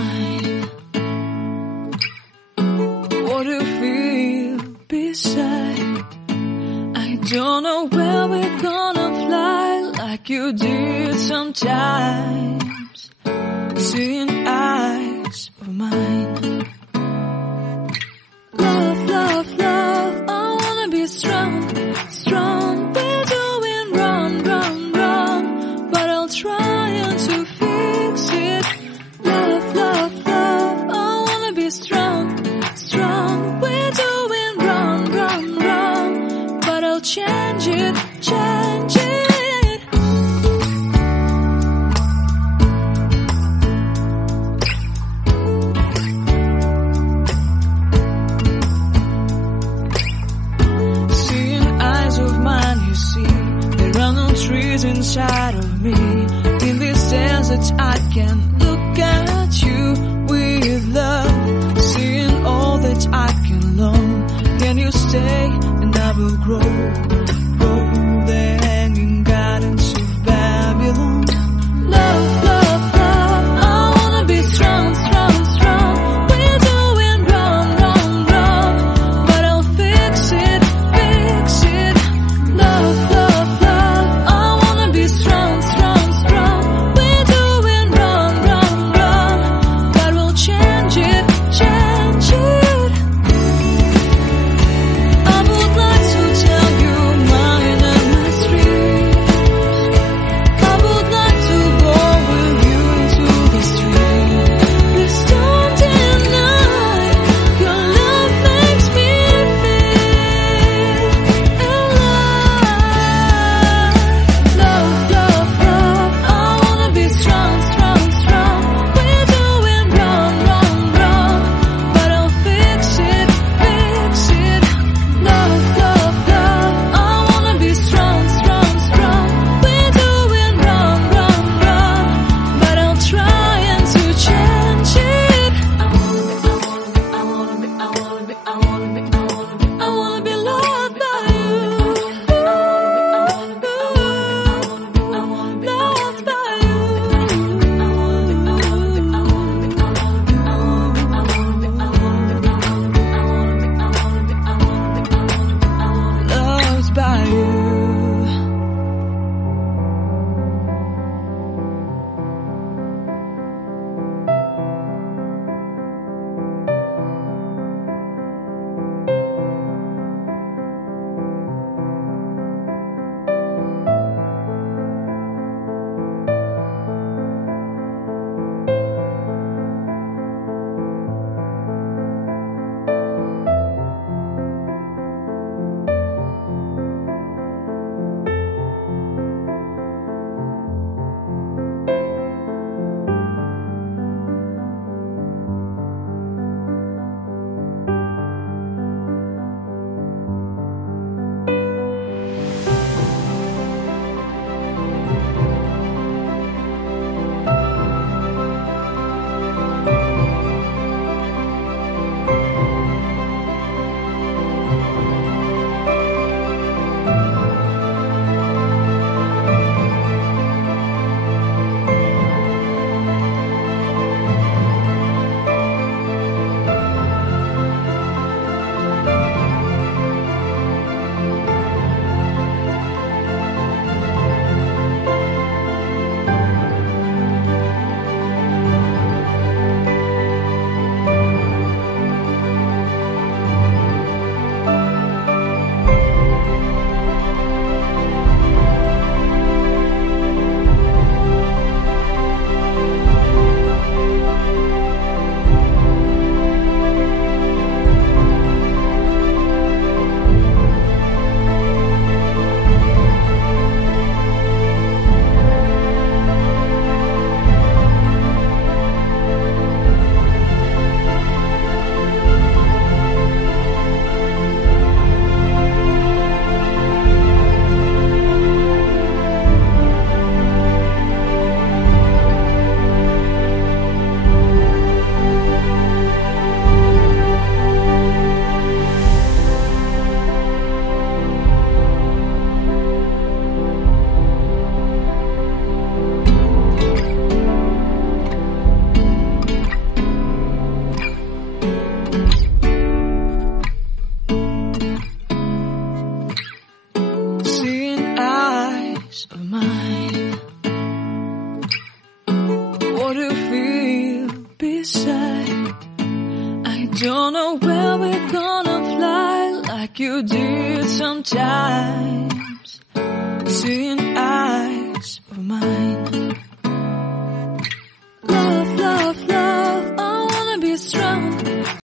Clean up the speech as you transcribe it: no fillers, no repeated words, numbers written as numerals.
mine. What do you feel beside? I don't know where we're gonna fly like you did sometimes, seeing eyes of mine. Love, love, love, I wanna be strong, strong. We're doing wrong, wrong, wrong, but I'll try to fix it. Love, love, love, I wanna be strong, strong. We're doing wrong, wrong, wrong, but I'll change it, change it. eyes of mine. What do you feel beside? I don't know where we're gonna fly like you did sometimes. Seeing eyes of mine.